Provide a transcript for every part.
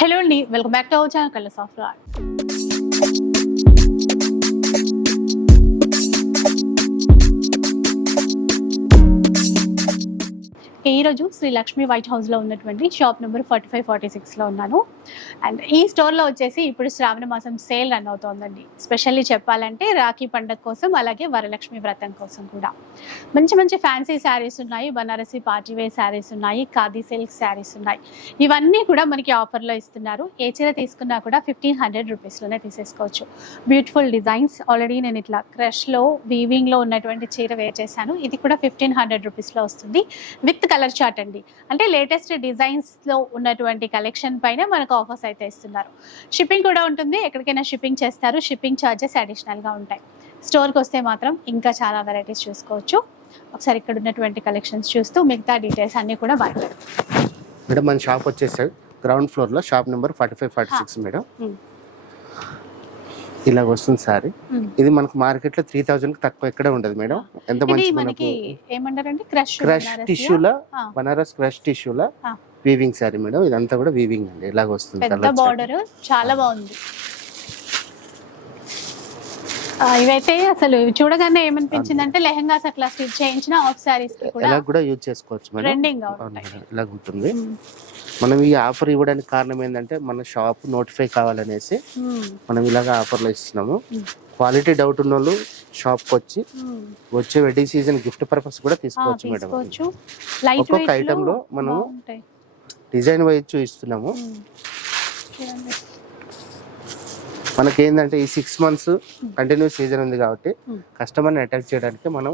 Hello అండి, welcome back to our channel colours of art. ఈరోజు Shri Lakshmi white హౌస్లో ఉన్నటువంటి షాప్ నెంబర్ 4546లో ఉన్నాను. అండ్ ఈ స్టోర్లో వచ్చేసి ఇప్పుడు శ్రావణ మాసం సేల్ రన్ అవుతోందండి. స్పెషల్లీ చెప్పాలంటే రాఖీ పండుగ కోసం, అలాగే వరలక్ష్మి వ్రతం కోసం కూడా మంచి మంచి ఫ్యాన్సీ శారీస్ ఉన్నాయి, బనారసి పార్టీవేర్ శారీస్ ఉన్నాయి, ఖాదీ సిల్క్ శారీస్ ఉన్నాయి. ఇవన్నీ కూడా మనకి ఆఫర్లో ఇస్తున్నారు. ఏ చీర తీసుకున్నా కూడా 1500 రూపీస్లోనే తీసేసుకోవచ్చు. Beautiful designs. ఆల్రెడీ నేను ఇట్లా క్రష్లో వీవింగ్లో ఉన్నటువంటి చీర వేర్ చేశాను. ఇది కూడా 1500 రూపీస్లో వస్తుంది విత్ కలర్ చార్ట్ అండి. అంటే లేటెస్ట్ డిజైన్స్లో ఉన్నటువంటి కలెక్షన్ పైన మనకు ఆఫర్స్ అయితే ఇస్తున్నారు. షిప్పింగ్ కూడా ఉంటుంది, ఎక్కడికైనా షిప్పింగ్ చేస్తారు. షిప్పింగ్ ఛార్జెస్ అడిషనల్గా ఉంటాయి. స్టోర్కి వస్తే మాత్రం ఇంకా చాలా వెరైటీస్ చూసుకోవచ్చు. ఒకసారి ఇక్కడ ఉన్నటువంటి కలెక్షన్స్ చూస్తూ మిగతా డీటెయిల్స్ అన్నీ కూడా మాట్లాడతాం. మేడం మన షాప్ వచ్చేసి గ్రౌండ్ ఫ్లోర్లో షాప్ నెంబర్ 4546 మేడం. ఇలా వస్తుంది సారీ. ఇది మనకు మార్కెట్ లో 3000 తక్కువ ఎక్కడ ఉండదు మేడం. ఎంత మంచి మనకి ఏమంటారంటే క్రష్ టిష్యూలా, బనారస్ క్రష్ టిష్యూలా వీవింగ్ సారీ మేడం. ఇదంతా కూడా వీవింగ్ అండి. ఇలాగ వస్తుంది. పెద్ద బార్డర్ చాలా బాగుంది. ఇవైతే అసలు చూడగానే ఏమనిపించింది అంటే లెహంగాస్ అట్లా స్టిచ్ చేయించిన ఆఫ్ సారీస్ కూడా యూజ్ చేసుకోవచ్చు మేడం. ట్రెండింగ్ గా ఇలా ఉంటుంది. మనం ఈ ఆఫర్ ఇవ్వడానికి కారణం ఏంటంటే మన షాప్ నోటిఫై కావాలనేసి మనం ఇలాగ ఆఫర్లు ఇస్తున్నాము. క్వాలిటీ డౌట్ ఉన్న వాళ్ళు షాప్కి వచ్చే వెడ్డింగ్ సీజన్ గిఫ్ట్ పర్పస్ కూడా తీసుకోవచ్చు మేడం. ఒక్కొక్క ఐటమ్ లో మనం డిజైన్ వైజ్ చూపిస్తున్నాము. మనకి ఏంటంటే ఈ 6 months కంటిన్యూ సీజన్ ఉంది కాబట్టి కస్టమర్ని అటాక్ చేయడానికి మనం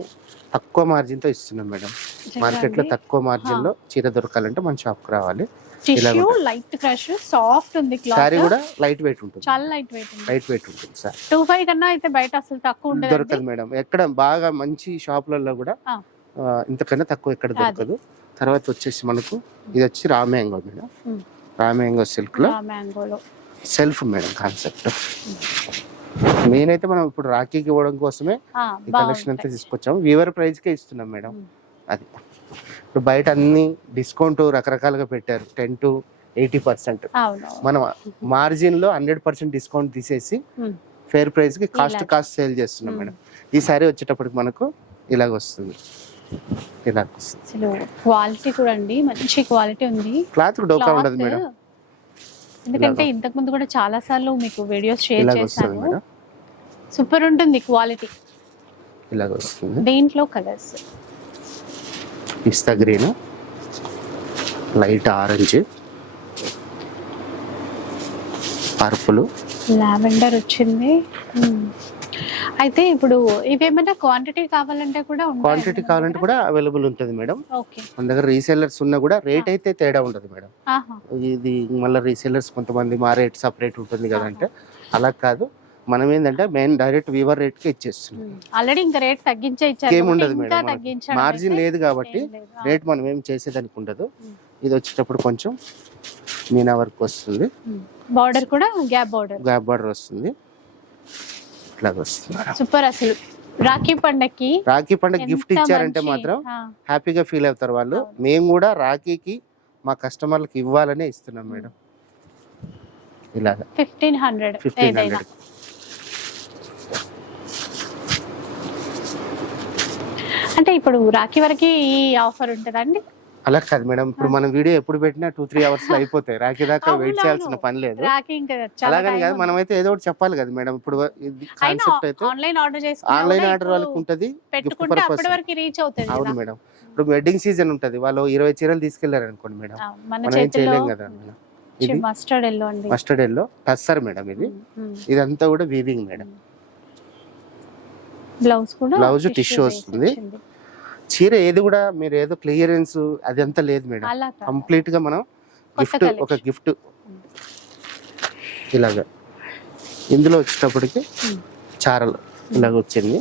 తక్కువ మార్జిన్ తో ఇస్తున్నాం మేడం. మార్కెట్ లో తక్కువ మార్జిన్ లో చీర దొరకాలంటే మన షాప్ కు రావాలి. టిష్యూ లైట్ క్రష్ సాఫ్ట్ ఉంది. సారీ కూడా లైట్ వెయిట్ ఉంటుంది. చాలా లైట్ వెయిట్ ఉంటుంది సార్. 25 కన్నా అయితే బయట అసలు తక్కువ ఉండదు. దొరకదు మేడం. ఎక్కడ బాగా మంచి షాపులలో కూడా ఇంతకన్నా తక్కువ ఎక్కడ దొరకదు. తర్వాత వచ్చేసి మనకు ఇది వచ్చి raw mango madam. Raw mango silk లో సెల్ఫ్ మేడం కాన్సెప్ట్. మెయిన్ అయితే మనం ఇప్పుడు రాఖీకి ఇవ్వడం కోసమే ఈ కలెక్షన్ అంతా తీసుకొచ్చాము. వీవర్ ప్రైస్ కే ఇస్తున్నాం మేడం. అది ఇప్పుడు బయట అన్ని డిస్కౌంట్ రకరకాలుగా పెట్టారు, 10 to 80%. మనం మార్జిన్ లో 100% డిస్కౌంట్ తీసేసి ఫేర్ ప్రైస్ కి కాస్ట్ సేల్ చేస్తున్నాం మేడం. ఈ సారీ వచ్చేటప్పటికి మనకు ఇలాగ వస్తుంది. ఇలా క్వాలిటీ కూడా అండి మంచి క్వాలిటీ ఉంది. క్లాత్ డోకా ఉండదు మేడం. ఎందుకంటే ఇంతకు ముందు కూడా చాలా సార్లు మీకు వీడియోస్ షేర్ చేశాను. సూపర్ ఉంటుంది క్వాలిటీ. ఇలాగ వస్తుంది. దీంట్లో colours pista green, light orange, purple, lavender వచ్చింది. అయితే ఇప్పుడు ఇవేమైనా క్వాంటిటీ కావాలంటే కూడా అవైలబుల్ ఉంటుంది మేడం. మన దగ్గర రీసెల్లర్స్ ఉన్నా కూడా రేట్ అయితే తేడా ఉండదు మేడం. ఇది మళ్ళీ రీసెల్లర్స్ కొంతమంది మా రేట్ సపరేట్ ఉంటుంది కదంటే అలా కాదు. మనం ఏంటంటే మెయిన్ డైరెక్ట్ వీవర్ రేట్ కి ఇచ్చేస్తున్నాం. ఆల్రెడీ ఇంకా రేట్ తగ్గించే ఇచ్చారు. ఏముండదు మేడం, మార్జిన్ లేదు కాబట్టి రేట్ మనం ఏం చేసేదానికి ఉండదు. ఇది వచ్చేటప్పుడు కొంచెం మీనా వర్క్ వస్తుంది. బార్డర్ కూడా గ్యాప్ బార్డర్ వస్తుంది. సూపర్. అసలు రాఖీ పండగ గిఫ్ట్ ఇచ్చారంటే మాత్రం హ్యాపీగా ఫీల్ అవుతారు వాళ్ళు. మేము కూడా రాఖీకి మా కస్టమర్లకు ఇవ్వాలనే ఇస్తున్నాం మేడం. ఇలాగా 1500. అంటే ఇప్పుడు రాఖీ వరకు ఈ ఆఫర్ ఉంటుందండి? అలా కాదు మేడం. ఇప్పుడు మనం వీడియో ఎప్పుడు పెట్టినా 2-3 hours లో అయిపోతాయి. రాఖీ దాకా వెయిట్ చేయాల్సిన పని లేదు. అలాగని కాదు, మనం అయితే ఏదో ఒకటి చెప్పాలి కదా మేడం. ఇప్పుడు కాన్సెప్ట్ అయితే ఆన్లైన్ ఆర్డర్ వాళ్ళకి ఉంటది. అవును మేడం. ఇప్పుడు వెడ్డింగ్ సీజన్ ఉంటది, వాళ్ళు 20 చీరలు తీసుకెళ్లారు అనుకోండి మేడం, మనం ఏం చేయలేం కదా మేడం. ఇది మస్టర్డ్ ఎల్లో టస్సర్ మేడం. ఇదంతా కూడా వీవింగ్ మేడం. బ్లౌజ్ టిష్యూ వస్తుంది. చీర ఏది కూడా మీరు ఏదో క్లియరెన్స్ అదంతా లేదు మేడం. కంప్లీట్ గా మనం ఒక గిఫ్ట్ ఇలాగా. ఇందులో వచ్చేటప్పటికి చారలు ఇలాగ వచ్చింది.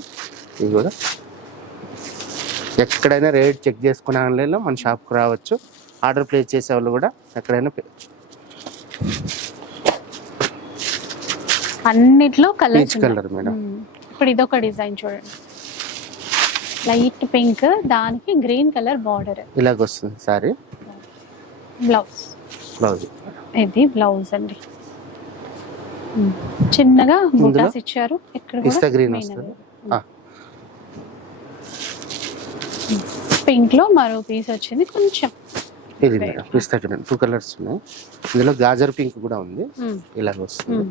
ఇది కూడా ఎక్కడైనా రేట్ చెక్ చేసుకునే ఆన్లైన్లో మన షాప్కి రావచ్చు. ఆర్డర్ ప్లేస్ చేసే వాళ్ళు కూడా ఎక్కడైనా అన్నిట్లో కలర్ మేడం. ఇప్పుడు ఇదొక డిజైన్ చూడండి, లైట్ పింక్, దానికి గ్రీన్ కలర్ బార్డర్. ఇలాగ వస్తుంది సారీ. Blouse blouse. ఇది బ్లౌజ్ అండి. చిన్నగా బూటాస్ ఇచ్చారు. ఇక్కడ పిస్తా గ్రీన్ వస్తుంది. పింక్ లో మరో పీస్ వచ్చింది కొంచెం. ఇది మేడం పిస్తా గ్రీన్ 2 కలర్స్ ఉన్నాయి. ఇందులో గాజర్ పింక్ కూడా ఉంది. ఇలాగ వస్తుంది.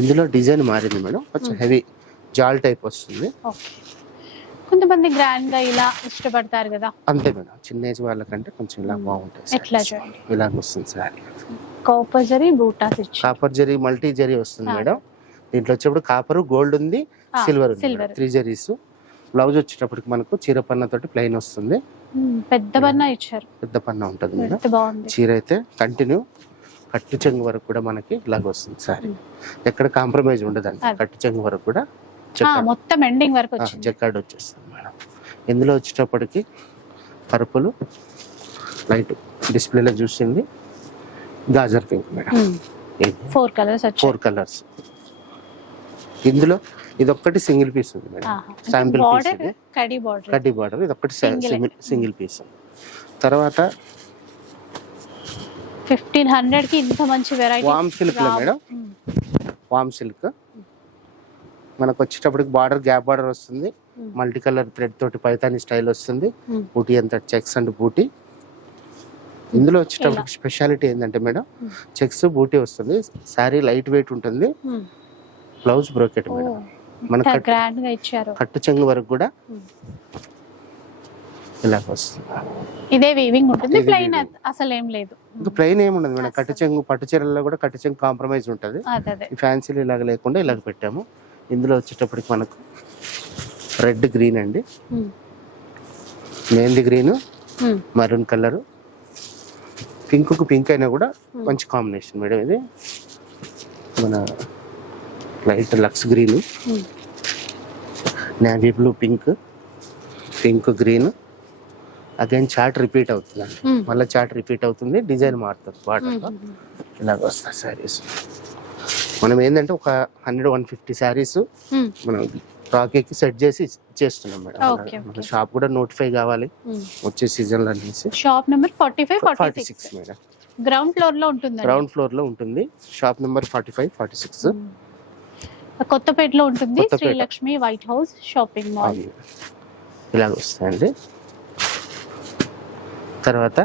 ఇందులో డిజైన్ మారింది మేడం, కొంచెం హెవీ జాల్ టైప్ వస్తుంది. కొంతమంది గ్రాండ్ గా ఇలా ఇష్టపడతారు కదా. అంతే మేడం, చిన్న ఏజ్ వాళ్ళకంటే కొంచెం ఇలా బాగుంటాయి. ఎట్లా చూడండి ఇలాగ వస్తుంది సారీ. కాపర్ జరీ బూటాస్ ఇచ్చి, కాపర్ జరీ మల్టీ జరీ వస్తుంది మేడం. దీంట్లో వచ్చేప్పుడు కాపర్ గోల్డ్ ఉంది, సిల్వర్ ఉంది, 3 జరీస్. బ్లౌజ్ వచ్చేటప్పటికి మనకు చీర పన్న తోటి ప్లెయిన్ వస్తుంది. పెద్ద పన్నా ఇచ్చారు, పెద్ద పన్న ఉంటుంది మేడం. బాగుంది. చీర అయితే కంటిన్యూ కట్టు చెంగు వరకు కూడా మనకి ఇలాగ వస్తుంది సారీ. ఎక్కడ కాంప్రమైజ్ ఉండదండి. కట్టు చెంగు వరకు కూడా మొత్తం ఎండింగ్ వరకు వచ్చింది. జెకార్డ్ వచ్చేస్తుంది మేడం. ఇందులో వచ్చేటప్పటికి పర్పుల్ లైట్ డిస్ప్లేలో చూసింది గాజర్ పింక్ మేడం. 4 కలర్స్. ఇందులో ఇది ఒక్కటి సింగిల్ పీస్ ఉంది మేడం, శాంపిల్ పీస్. ఇది కడ్డీ బార్డర్, ఇది ఒక్కటి సింగిల్ పీస్. తర్వాత 1500 కి ఇంత మంచి వెరైటీ వామ్ సిల్క్ లో మేడం. వామ్ సిల్క్ మనకు వచ్చేటప్పటికి బార్డర్ గ్యాప్ బార్డర్ వస్తుంది. మల్టీ కలర్ థ్రెడ్ తోటి పైతాని స్టైల్ వస్తుంది. బూటీ అంతా చెక్స్ అండ్ బూటీ. ఇందులో వచ్చేటప్పటికి స్పెషాలిటీ ఏంటంటే మేడం, చెక్స్ బూటీ వస్తుంది. శారీ లైట్ వెయిట్ ఉంటుంది. Blouse brocade madam. మనకు కట్టు చెంగు వరకు కూడా ఇలా వస్తుంది. ఇదే వీవింగ్ ఉంటుంది, ప్లెయిన్ అసలు ఏం లేదు. ఇంకా ప్లెయిన్ ఏమి ఉండదు మేడం. కట్టు చెంగు పట్టు చీరల్లో కూడా కట్టు చెంగు కాంప్రమైజ్ ఉంటుంది. ఈ ఫ్యాన్సీలు ఇలాగ లేకుండా ఇలాగ పెట్టాము. ఇందులో వచ్చేటప్పటికి మనకు రెడ్ గ్రీన్ అండి, mehndi green, maroon colour, pink కు పింక్ అయినా కూడా మంచి కాంబినేషన్ మేడం. ఇది మన లైట్ లక్స్ green, navy blue pink, pink green. Again chart repeat అవుతుంది, మళ్ళీ చార్ట్ రిపీట్ అవుతుంది, డిజైన్ మారుతుంది బార్డర్లో. ఇలాగ వస్తాయి శారీస్. మనం ఏంటంటే ఒక 100-150 శారీస్ మనం రాకేకి సెట్ చేసి చేస్తున్నాం మేడం. మన షాప్ కూడా నోటిఫై కావాలి వచ్చే సీజన్ లో అనేసి. Shop number 45-46 madam. Ground floor లో ఉంటుంది. గ్రౌండ్ ఫ్లోర్ లో ఉంటుంది. షాప్ నెంబర్ 45-46 కొత్తపేటలో ఉంటుంది. Srilakshmi white house shopping mall. ఇలాగ వస్తాయండి. తర్వాత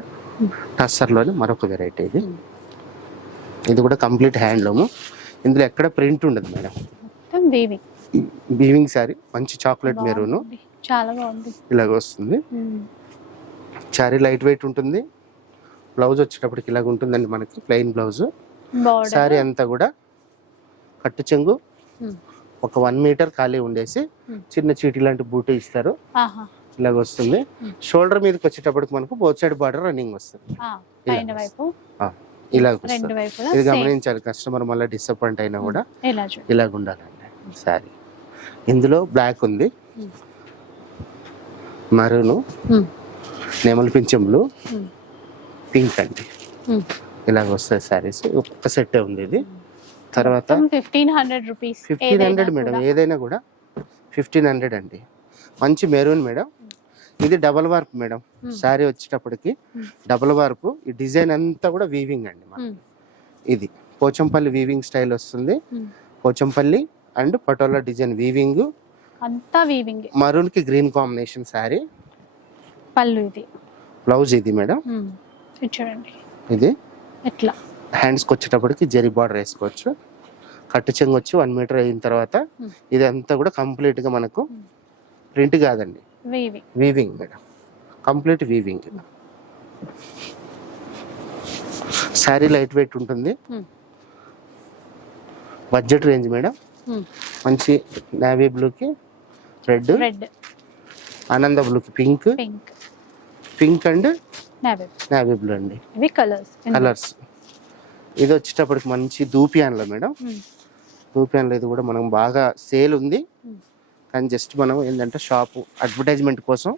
టస్సర్ లోని మరొక వెరైటీ ఇది. ఇది కూడా కంప్లీట్ హ్యాండ్లూమ్. ఇందులో ఎక్కడ ప్రింట్ ఉండదు మేడం, వీవింగ్ సారీ. మంచి చాక్లెట్ మెరూన్, చాలా బాగుంది. ఇలాగ వస్తుంది. సారీ లైట్ వెయిట్ ఉంటుంది. బ్లౌజ్ వచ్చేటప్పటికి ఇలాగ ఉంటుందండి మనకి ప్లెయిన్ బ్లౌజ్. సారీ అంతా కూడా కట్టు చెంగు ఒక 1 మీటర్ ఖాళీ ఉండేసి చిన్న చీటీ లాంటి బూటీ ఇస్తారు. ఇలాగ వస్తుంది. షోల్డర్ మీదకి వచ్చేటప్పటికి మనకు బోత్ సైడ్ బార్డర్ రన్నింగ్ వస్తుంది. ఇలాగ ఇది గమనించాలి కస్టమర్, మళ్ళీ డిసప్పాయింట్ అయినా కూడా ఇలాగ ఉండాలండి సారీ. ఇందులో బ్లాక్ ఉంది, మరూన్, నెమలి పింఛంలు, పింక్ అండి. ఇలాగ వస్తాయి శారీస్. ఒక్క సెట్ ఉంది ఇది. తర్వాత 1500 మేడం. ఏదైనా కూడా 1500 అండి. మంచి మెరూన్ మేడం. ఇది డబల్ వార్ప్ మేడం. శారీ వచ్చేటప్పటికి డబల్ వార్ప్. ఈ డిజైన్ అంతా కూడా వీవింగ్ అండి. ఇది పోచంపల్లి వీవింగ్ స్టైల్ వస్తుంది. Pochampalli and Patola design weaving అంతా వీవింగ్. మరూన్ కి గ్రీన్ కాంబినేషన్ శారీ. పళ్ళు ఇది. బ్లౌజ్ ఇది మేడం. చూడండి ఇది ఎట్లా హ్యాండ్స్ కి వచ్చేటప్పటికి జరీ బార్డర్ వేసుకోవచ్చు. కట్టు చెంగు వచ్చి 1 మీటర్ అయిన తర్వాత ఇదంతా కూడా కంప్లీట్ గా మనకు ప్రింట్ కాదండి, weaving madam. Complete weaving. Sari light weight ఉంటుంది. Budget range madam. మంచి నేవీ బ్లూకి రెడ్, ఆనంద బ్లూకి pink, pink and navy blue అండి. ఇవి కలర్స్. ఇది వచ్చేటప్పటికి మంచి దూపియాన్లో మేడం. దూపియాన్లో ఇది కూడా మనం బాగా సేల్ ఉంది, కానీ జస్ట్ మనం ఏంటంటే షాప్ అడ్వర్టైజ్మెంట్ కోసం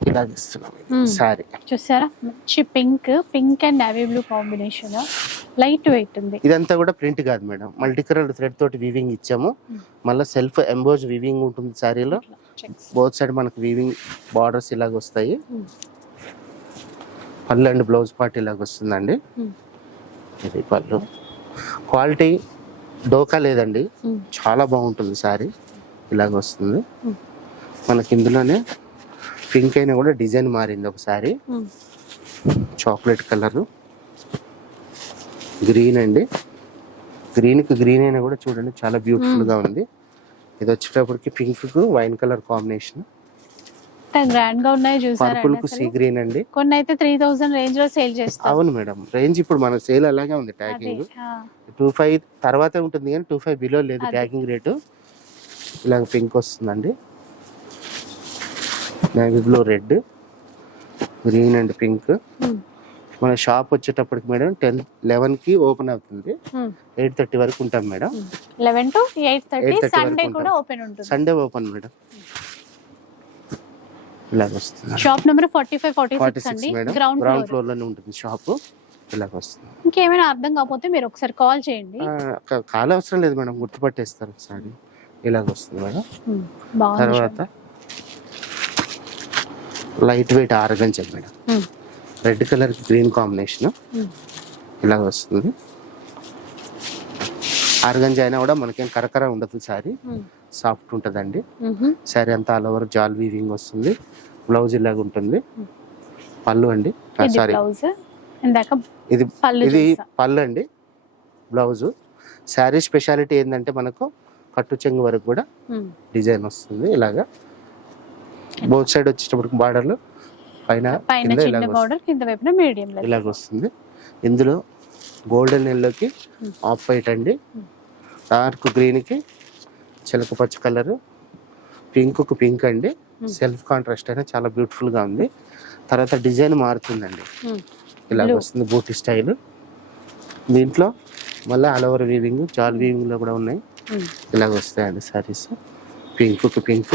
ఇలా ఇస్తున్నాం. సారీ చూసారా, మంచి pink and navy blue combination, light weight ఉంది. ఇదంతా కూడా ప్రింట్ కాదు మేడం, మల్టీ కలర్ థ్రెడ్ తోటి వీవింగ్ ఇచ్చాము. మళ్ళీ సెల్ఫ్ ఎంబోజ్ వీవింగ్ ఉంటుంది సారీలో. బోత్ సైడ్ మనకు వీవింగ్ బార్డర్స్ ఇలాగ వస్తాయి. పళ్ళు అండ్ బ్లౌజ్ పార్ట్ ఇలాగ వస్తుందండి. ఇది పళ్ళు. క్వాలిటీ డోకా లేదండి, Hmm. చాలా బాగుంటుంది శారీ. ఇలాగ వస్తుంది మనకి. ఇందులోనే పింక్ అయినా కూడా డిజైన్ మారింది ఒకసారి. చాక్లెట్ కలరు, గ్రీన్ అండి. గ్రీన్కి గ్రీన్ అయినా కూడా చూడండి చాలా బ్యూటిఫుల్గా ఉంది. ఇది వచ్చేటప్పటికి పింక్కు వైన్ కలర్ కాంబినేషన్. గ్రాండ్ గా ఉన్నాయి చూసారా? పర్పుల్ కు సీ గ్రీన్ అండి. కొన్ని అయితే 3000 రేంజ్ లో సేల్ చేస్తారు. అవును మేడం, రేంజ్ ఇప్పుడు మన సేల్ అలాగే ఉంది. ట్యాగింగ్ 25 తర్వాతే ఉంటుంది కానీ 25 బిలో లేదు ట్యాగింగ్ రేటు. ఇలాగ పింక్ వస్తుందండి, navy blue, red, green and pink. మన షాప్ వచ్చేటప్పటికి మేడం 11కి ఓపెన్ అవుతుంది. 8:30 వరకు ఉంటాం మేడం. 11 to 8:30. 8:30 సండే వరకు కూడా ఉంటాం. ఓపెన్ ఉంటుంది. Sunday open madam. ఇలాగ వస్తుంది. షాప్ నెంబర్ 45-46 అండి. మేడం, గ్రౌండ్ ఫ్లోర్ లోనే ఉంటుంది షాప్. ఇలాగ వస్తుంది. ఇంకేమైనా అర్థం కాకపోతే మీరు ఒకసారి కాల్ చేయండి. కాల్ అవసరం లేదు మేడం, గుర్తుపట్టేస్తారు ఒకసారి. ఇలాగ వస్తుంది మేడం. బాగుంది. తర్వాత light weight organza madam, red colour green combination. ఇలాగ వస్తుంది. ఆర్గంజా అయినా కూడా మనకేం కరకర ఉండదు, సారీ సాఫ్ట్ ఉంటుందండి. సారీ అంతా ఆల్ ఓవర్ జాల్ వీవింగ్ వస్తుంది. బ్లౌజ్ ఇలాగ ఉంటుంది. పళ్ళు అండి, సారీ ఇది పళ్ళు అండి. బ్లౌజ్ శారీ స్పెషాలిటీ ఏంటంటే మనకు కట్టు చెంగు వరకు కూడా డిజైన్ వస్తుంది. ఇలాగా బోత్ సైడ్ వచ్చేటప్పటికి బార్డర్లు పైన ఇలాగ వస్తుంది. ఇందులో గోల్డెన్ ఎల్లోకి ఆఫ్ వైట్ అండి, డార్క్ గ్రీన్కి చిలక పచ్చ కలరు, పింక్కు పింక్ అండి. సెల్ఫ్ కాంట్రాస్ట్ అయినా చాలా బ్యూటిఫుల్గా ఉంది. తర్వాత డిజైన్ మారుతుందండి, ఇలాగ వస్తుంది బూటీ స్టైల్. దీంట్లో మళ్ళీ ఆల్ ఓవర్ వీవింగ్, జాల్ వీవింగ్లో కూడా ఉన్నాయి. ఇలాగ వస్తాయండి సారీస్. పింక్కు పింక్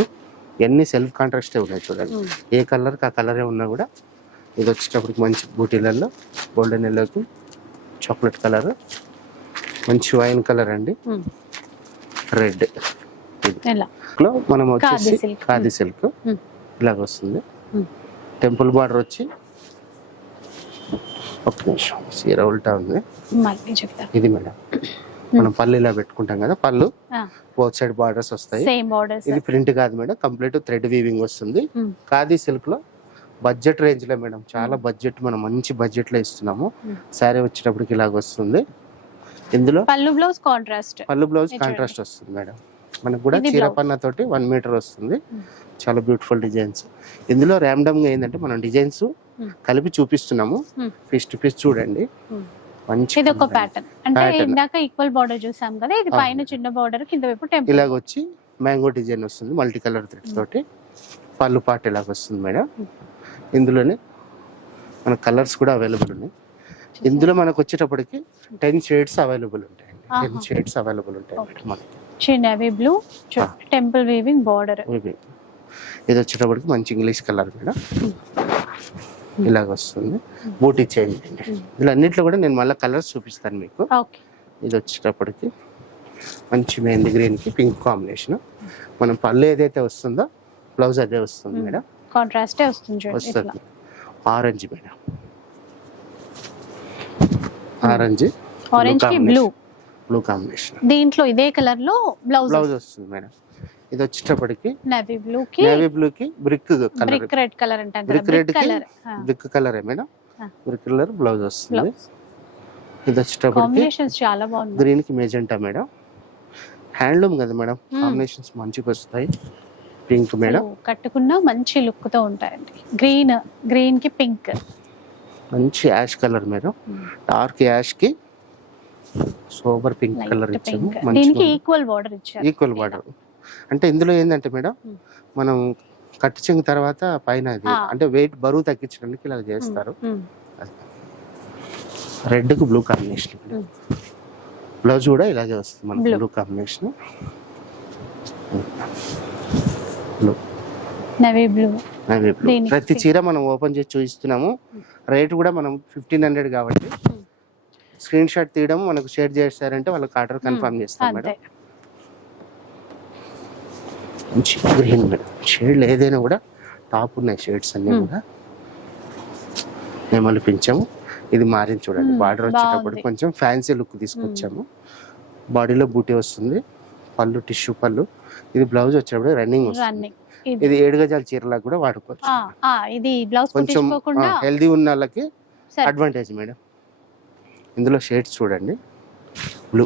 ఇవన్నీ సెల్ఫ్ కాంట్రాస్టే ఉన్నాయి చూడండి. ఏ కలర్కి ఆ కలరే ఉన్నా కూడా ఇది వచ్చేటప్పటికి మంచి బూటీలలో గోల్డెన్ ఎల్లోకి చాక్లెట్ కలర్, మంచి వైన్ కలర్ అండి, రెడ్. లో మనం వచ్చేసి ఖాదీ సిల్క్ ఇలాగ వస్తుంది. టెంపుల్ బార్డర్ వచ్చి ఒక నిమిషం సీర ఉల్టా ఉంది. ఇది మేడం మనం పళ్ళు ఇలా పెట్టుకుంటాం కదా, పళ్ళు బోత్ సైడ్ బార్డర్స్ వస్తాయి. ఇది ప్రింట్ కాదు మేడం, కంప్లీట్ థ్రెడ్ వీవింగ్ వస్తుంది. ఖాదీ సిల్క్ లో బడ్జెట్ రేంజ్ లో మేడం, చాలా బడ్జెట్, మనం మంచి బడ్జెట్ లో ఇస్తున్నాము. శారీ వచ్చేటప్పటికి ఇలాగ వస్తుంది. ఇందులో పళ్ళు బ్లౌజ్ కాంట్రాస్ట్ వస్తుంది మేడం. మనకు కూడా చీర పన్నా తోటి 1 మీటర్ వస్తుంది. చాలా బ్యూటిఫుల్ డిజైన్స్. ఇందులో ర్యాండమ్ గా ఏంటంటే మనం డిజైన్స్ కలిపి చూపిస్తున్నాము. పీస్ టు పీస్ చూడండి. ఇది ఒక ప్యాటర్న్ అంటే ఇందాక ఈక్వల్ బార్డర్ చూసాం కదా, ఇది పైన చిన్న బార్డర్, కింద వైపు టెంపుల్. ఇలాగ వచ్చి మ్యాంగో డిజైన్ వస్తుంది మల్టీ కలర్ థ్రెడ్ తోటి. పళ్ళు పాట ఇలాగ వస్తుంది మేడం. ఇందులోనే మన కలర్స్ కూడా అవైలబుల్ ఉన్నాయి. ఇందులో మనకు వచ్చేటప్పటికి 10 షేడ్స్ అవైలబుల్ ఉంటాయండి. 10 షేడ్స్ అవైలబుల్ ఉంటాయి మనకి. Navy blue, temple weaving border. ఇది వచ్చేటప్పటికి మంచి ఇంగ్లీష్ కలర్ మేడం. ఇలాగ వస్తుంది. బూటీ చేంజ్ అండి. ఇలా అన్నిట్లో కూడా నేను మళ్ళీ కలర్స్ చూపిస్తాను మీకు. ఇది వచ్చేటప్పటికి మంచి మెహందీ గ్రీన్ కి పింక్ కాంబినేషన్. మనం పళ్ళు ఏదైతే వస్తుందో బ్లౌజ్ అదే వస్తుంది మేడం, కాంట్రాస్టే వస్తుంది. ఆరెంజ్ మేడం, ఆరెంజ్ కి బ్లూ కాంబినేషన్. దీంట్లో ఇదే కలర్ లో బ్లౌజ్ వస్తుంది మేడం. ఇది వచ్చేటప్పటికి నేవీ బ్లూ కి బ్రిక్ రెడ్ కలర్ అంటాం కదా, brick colour madam. Brick colour blouse వస్తుంది. ఇది వచ్చేటప్పటికి చాలా బాగుంది. గ్రీన్ కి మెజెంటా మేడం. హ్యాండ్లూమ్ కదా మేడం, కాంబినేషన్స్ మంచిగా వస్తాయి. పింక్ మేడం, కట్టుకున్న మంచి లుక్ తో ఉంటాయండి. గ్రీన్ కి పింక్, మంచి ash colour madam. Dark ash కి సోబర్ పింక్ కలర్ ఇచ్చాము. దీనికి ఈక్వల్ బార్డర్ ఇచ్చారు. ఈక్వల్ బార్డర్ అంటే ఇందులో ఏంటంటే మేడం, మనం కట్టు చెంగు తర్వాత పైన అంటే వెయిట్ బరువు తగ్గించడానికి ఇలా చేస్తారు. రెడ్ కు బ్లూ కాంబినేషన్. బ్లౌజ్ కూడా ఇలాగే వస్తుంది మనకి, బ్లూ కాంబినేషన్. Navy blue. ప్రతి చీర మనం ఓపెన్ చేసి చూపిస్తున్నాము. రేట్ కూడా మనం 1500 కాబట్టి స్క్రీన్ షాట్ తీయడం, మనకు షేర్ చేస్తారంటే వాళ్ళకి ఆర్డర్ కన్ఫర్మ్ చేస్తాం మేడం. మంచి గ్రీన్ మేడం, షేడ్లు ఏదైనా కూడా టాప్ ఉన్నాయి షేడ్స్ అన్నీ కూడా మేము పెంచాము. ఇది మారింది చూడండి. బార్డర్ వచ్చేటప్పుడు కొంచెం ఫ్యాన్సీ లుక్ తీసుకొచ్చాము. బాడీలో బూటీ వస్తుంది, పళ్ళు టిష్యూ పళ్ళు. ఇది బ్లౌజ్ వచ్చేటప్పుడు రన్నింగ్ వస్తుంది. ఇది 7 గజాల చీరలకు కూడా వాడుకోవచ్చు. ఇది బ్లౌజ్ కొంచెం హెల్దీ ఉన్న వాళ్ళకి అడ్వాంటేజ్ మేడం. ఇందులో షేడ్స్ చూడండి. బ్లూ,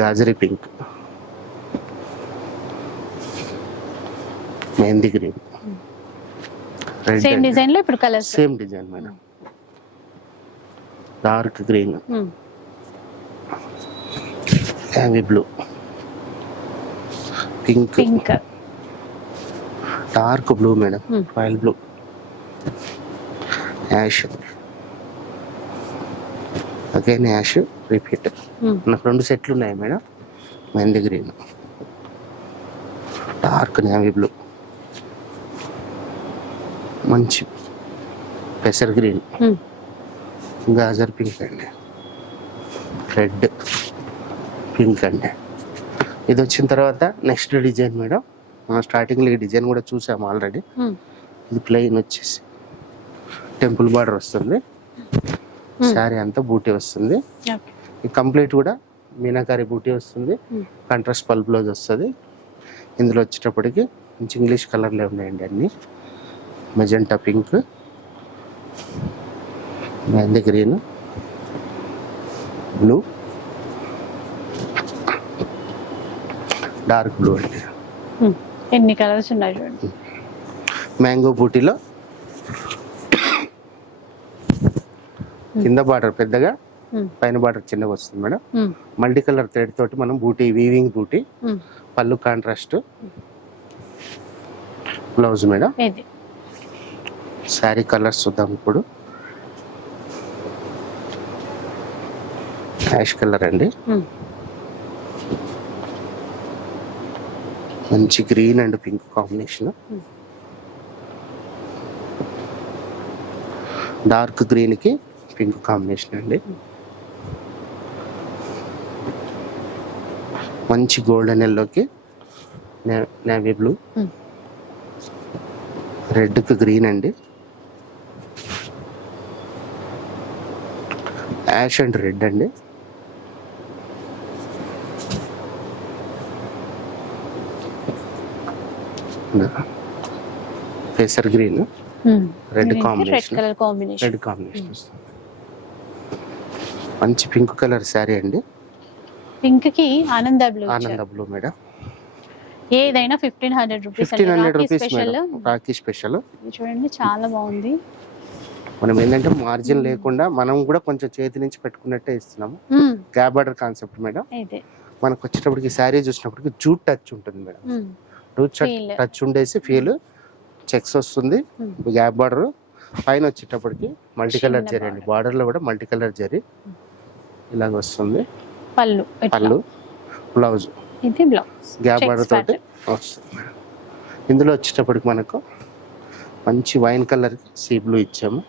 గాజరీ pink, mehndi green, same design లో ఇప్పుడు colours same design madam. Dark green, navy blue, pink, dark blue madam, royal blue, ash, again ash repeat. నాకు 2 సెట్లు ఉన్నాయి madam. Mehndi green, dark navy blue, మంచి పెసర్ గ్రీన్, గాజర్ పింక్ అండి, రెడ్, పింక్ అండి. ఇది వచ్చిన తర్వాత నెక్స్ట్ డిజైన్ మేడం. మనం స్టార్టింగ్లో ఈ డిజైన్ కూడా చూసాము ఆల్రెడీ. ఇది ప్లెయిన్ వచ్చేసి టెంపుల్ బార్డర్ వస్తుంది, శారీ అంతా బూటీ వస్తుంది. ఈ కంప్లీట్ కూడా మీనాకారి బూటీ వస్తుంది, కాంట్రాస్ట్ పల్ బ్లౌజ్ వస్తుంది. ఇందులో వచ్చేటప్పటికి మంచి ఇంగ్లీష్ కలర్లే ఉన్నాయండి అన్ని. Magenta pink, mehndi green, blue, dark blue అండి. ఎన్ని కలర్స్ ఉన్నాయి చూడండి. మ్యాంగో బూటీలో కింద బార్డర్ పెద్దగా, పైన బార్డర్ చిన్నగా వస్తుంది మేడం. మల్టీ కలర్ థ్రెడ్ తోటి మనం బూటీ, వీవింగ్ బూటీ, పళ్ళు contrast, blouse madam. Sari colours చూద్దాం ఇప్పుడు. యాష్ కలర్ అండి, మంచి green and pink combination. Dark green కి పింక్ కాంబినేషన్ అండి. మంచి గోల్డెన్ ఎల్లోకి నేవీ బ్లూ, రెడ్ కి గ్రీన్ అండి, యాష్ అండ్ రెడ్ అండి, pacer green, red combination, red combination వస్తుంది. మంచి పింక్ కలర్ శారీ అండి. పింక్ కి ఆనంద బ్లూ, ఆనంద బ్లూ మేడం. ఏదైనా 1500 rupees. 1500 rupees madam, Rakhi special. చూడండి చాలా బాగుంది. మనం ఏంటంటే మార్జిన్ లేకుండా మనం కూడా కొంచెం చేతి నుంచి పెట్టుకున్నట్టే ఇస్తున్నాము. Gap border concept madam. మనకు వచ్చేటప్పటికి శారీ చూసినప్పటికి జూట్ టచ్ ఉంటుంది మేడం. జూట్ టచ్ ఉండేసి ఫీల్ చెక్స్ వస్తుంది. గ్యాప్ బార్డర్ పైన వచ్చేటప్పటికి మల్టీ కలర్ జరీ అండి. బార్డర్ లో కూడా మల్టీ కలర్ జరీ ఇలాగ వస్తుంది. పళ్ళు, బ్లౌజ్, గ్యాప్ బార్డర్ తోటి వస్తుంది. ఇందులో వచ్చేటప్పటికి మనకు మంచి వైన్ కలర్ సీ బ్లూ ఇచ్చాము.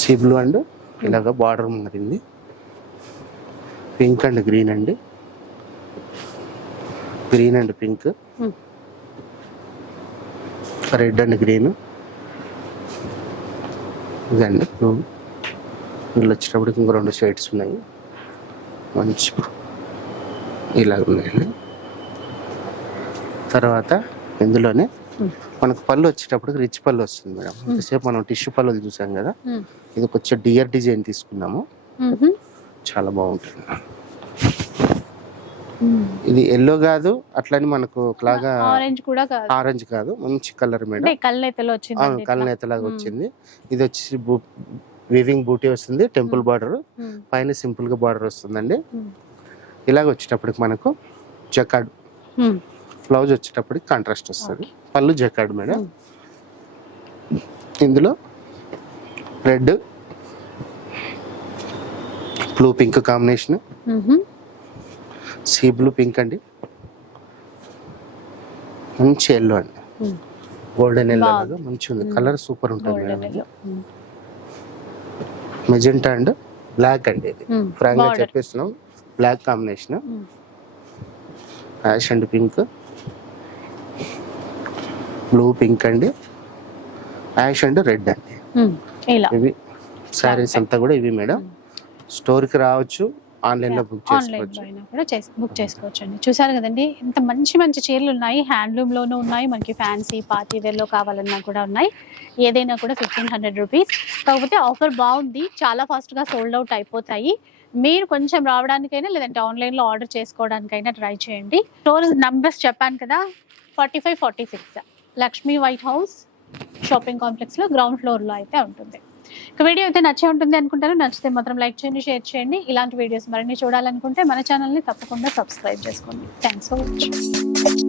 సీ బ్లూ అండ్ ఇలాగ బార్డర్ మారింది. పింక్ అండ్ గ్రీన్ అండి, green and pink, red and green, ఇదండి బ్లూ. ఇందులో వచ్చేటప్పటికి ఇంకో 2 షేడ్స్ ఉన్నాయి. మంచి ఇలాగ ఉన్నాయండి. తర్వాత ఇందులోనే మనకు పళ్ళు వచ్చేటప్పటికి రిచ్ పళ్ళు వస్తుంది మేడం. ఇంతసేపు మనం టిష్యూ పళ్ళు చూసాం కదా, ఇది కొంచెం డియర్ డిజైన్ తీసుకున్నాము. చాలా బాగుంటుంది. ఇది ఎల్లో కాదు, అట్లని మనకు లాగా ఆరెంజ్ కాదు, మంచి కలర్ మేడం. కళ్ళనేతలాగా వచ్చింది. ఇది వచ్చి వీవింగ్ బూటీ వస్తుంది, టెంపుల్ బార్డర్, పైన సింపుల్ గా బార్డర్ వస్తుందండి. ఇలాగ వచ్చేటప్పటికి మనకు జకార్డ్, బ్లౌజ్ వచ్చేటప్పటికి కాంట్రాస్ట్ వస్తుంది. పళ్ళు జకార్డ్ మేడం. ఇందులో red, blue, pink combination, sea blue pink అండి, మంచి ఎల్లో అండి, గోల్డెన్ ఎల్లో లాగా మంచి ఉంది. కలర్ సూపర్ ఉంటుంది మేడం. మెజెంటా అండ్ బ్లాక్ అండి. ఇది ఫ్రాంక్ గా చెప్పేస్తున్నాం, black combination. Ash and pink, blue pink అండి, యాష్ అండ్ రెడ్ అండి. ఇలా ఇవి శారీస్ అంతా కూడా ఇవి మేడం. స్టోర్ కి రావచ్చు, ఆన్లైన్ లో బుక్ ఆన్లైన్ చేసుకోవచ్చు. అయినా కూడా బుక్ చేసుకోవచ్చు అండి. చూసారు కదండి, ఇంత మంచి మంచి చీరలు ఉన్నాయి. హ్యాండ్లూమ్ లోనూ ఉన్నాయి, మనకి ఫ్యాన్సీ పార్టీ వేర్ లో కావాలన్నా కూడా ఉన్నాయి. ఏదైనా కూడా 1500 రూపీస్. కాకపోతే ఆఫర్ బాగుంది, చాలా ఫాస్ట్ గా సోల్డ్ అవుట్ అయిపోతాయి. మీరు కొంచెం రావడానికైనా లేదంటే ఆన్లైన్ లో ఆర్డర్ చేసుకోవడానికైనా ట్రై చేయండి. స్టోర్ నంబర్స్ చెప్పాను కదా, 45, 46 Lakshmi white house shopping complex లో గ్రౌండ్ ఫ్లోర్ లో అయితే ఉంటుంది. ఇక వీడియో అయితే నచ్చే ఉంటుంది అనుకుంటాను. నచ్చితే మాత్రం లైక్ చేయండి, షేర్ చేయండి. ఇలాంటి వీడియోస్ మరిన్ని చూడాలనుకుంటే మన ఛానల్ని తప్పకుండా సబ్స్క్రైబ్ చేసుకోండి. Thanks for watching.